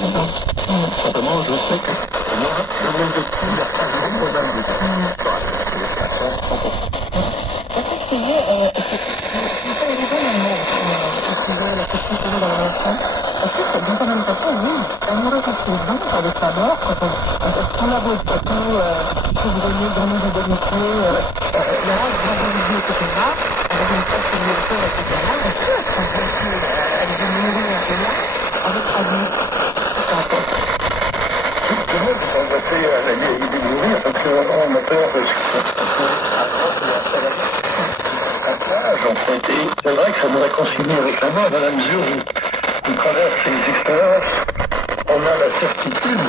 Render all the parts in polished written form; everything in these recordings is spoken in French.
crois. Simplement, je sais que moi, je viens de tout, il n'y a pas de problème de ça. De toute façon, 100%. C'est pas évident maintenant, la question posée dans l'enfant. Est-ce que dans ton alimentation, oui, amoureuse de saison, par les saveurs, quand on a beau être tout grenier, grenier de bonité, là, grenier, etc., avec une forte communauté, etc., on peut être investi à les nourrir de là, à votre avis, ça apporte. C'est vrai qu'on va faire l'idée de mourir parce qu'on a peur de ce qui c'est vrai que ça nous réconcilie avec la mort dans la mesure où on traverse ces expériences, on a la certitude,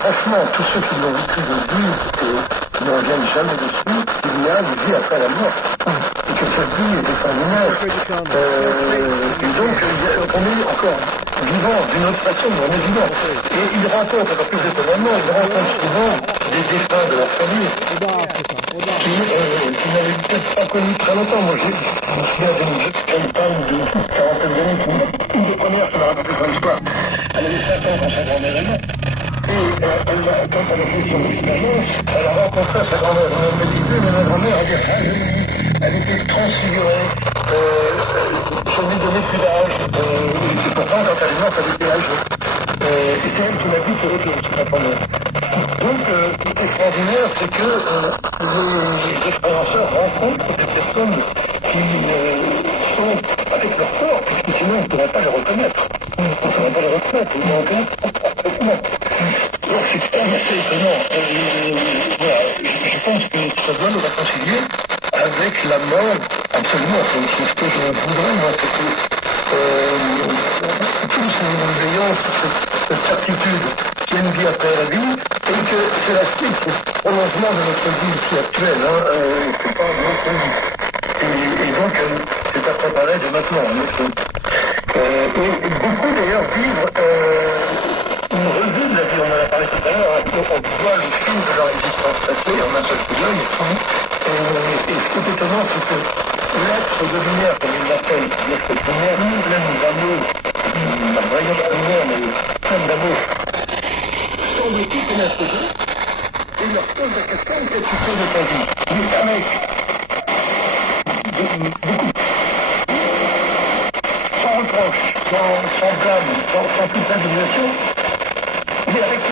franchement, tous ceux qui l'ont vécu le disent et qui n'en viennent jamais dessus, il y a une vie après la mort. Et que cette vie est extraordinaire. Et donc, on est encore vivant d'une autre façon, on est vivant. Et ils rencontrent, encore plus étonnamment, ils rencontrent souvent des défunts de leur famille qui n'avaient peut-être pas connu très longtemps. Moi, je me souviens d'une jeune femme d'une quarantaine d'années qui, une des premières qui m'a raconté son histoire. Elle avait 5 ans quand sa grand-mère est morte. Et quand elle a fait son expérience, elle a rencontré sa grand-mère. On a un petit peu, mais ma grand-mère a dit, elle était transfigurée. Je lui donnais plus d'âge. Et pourtant, quand elle est morte, elle était âgée. Et c'est elle qui m'a dit qu'elle était aussi ma grand-mère. Donc, ce qui est extraordinaire, c'est que les expérienceurs rencontrent des personnes qui sont avec leur corps, puisque sinon on ne pourrait pas les reconnaître. On ne pourrait pas les reconnaître, ils les rencontrent parfaitement. Donc c'est quand même assez étonnant. Voilà, je pense que ça doit nous réconcilier avec la mort, absolument. C'est ce que je voudrais, moi, c'est que tous nous ayons cette certitude qu'il y a une vie après la vie, et que c'est la suite, c'est le prolongement de notre vie ici actuelle, c'est pas notre vie. Et donc, c'est à préparer dès maintenant, en effet. Et beaucoup d'ailleurs vivent une revue de la vie, on en a parlé tout à l'heure, on voit le film de leur existence passée en un seul coup d'œil. Et ce qui est étonnant, c'est que l'être de lumière, comme ils l'appellent, l'être de lumière, pleine d'amour, la brillante lumière, mais pleine d'amour, semble-t-il connaître Dieu, et leur pose la question, qu'est-ce que tu fais de ta vie? Mais avec beaucoup, sans reproche, sans blâme, sans toute indignation, mais avec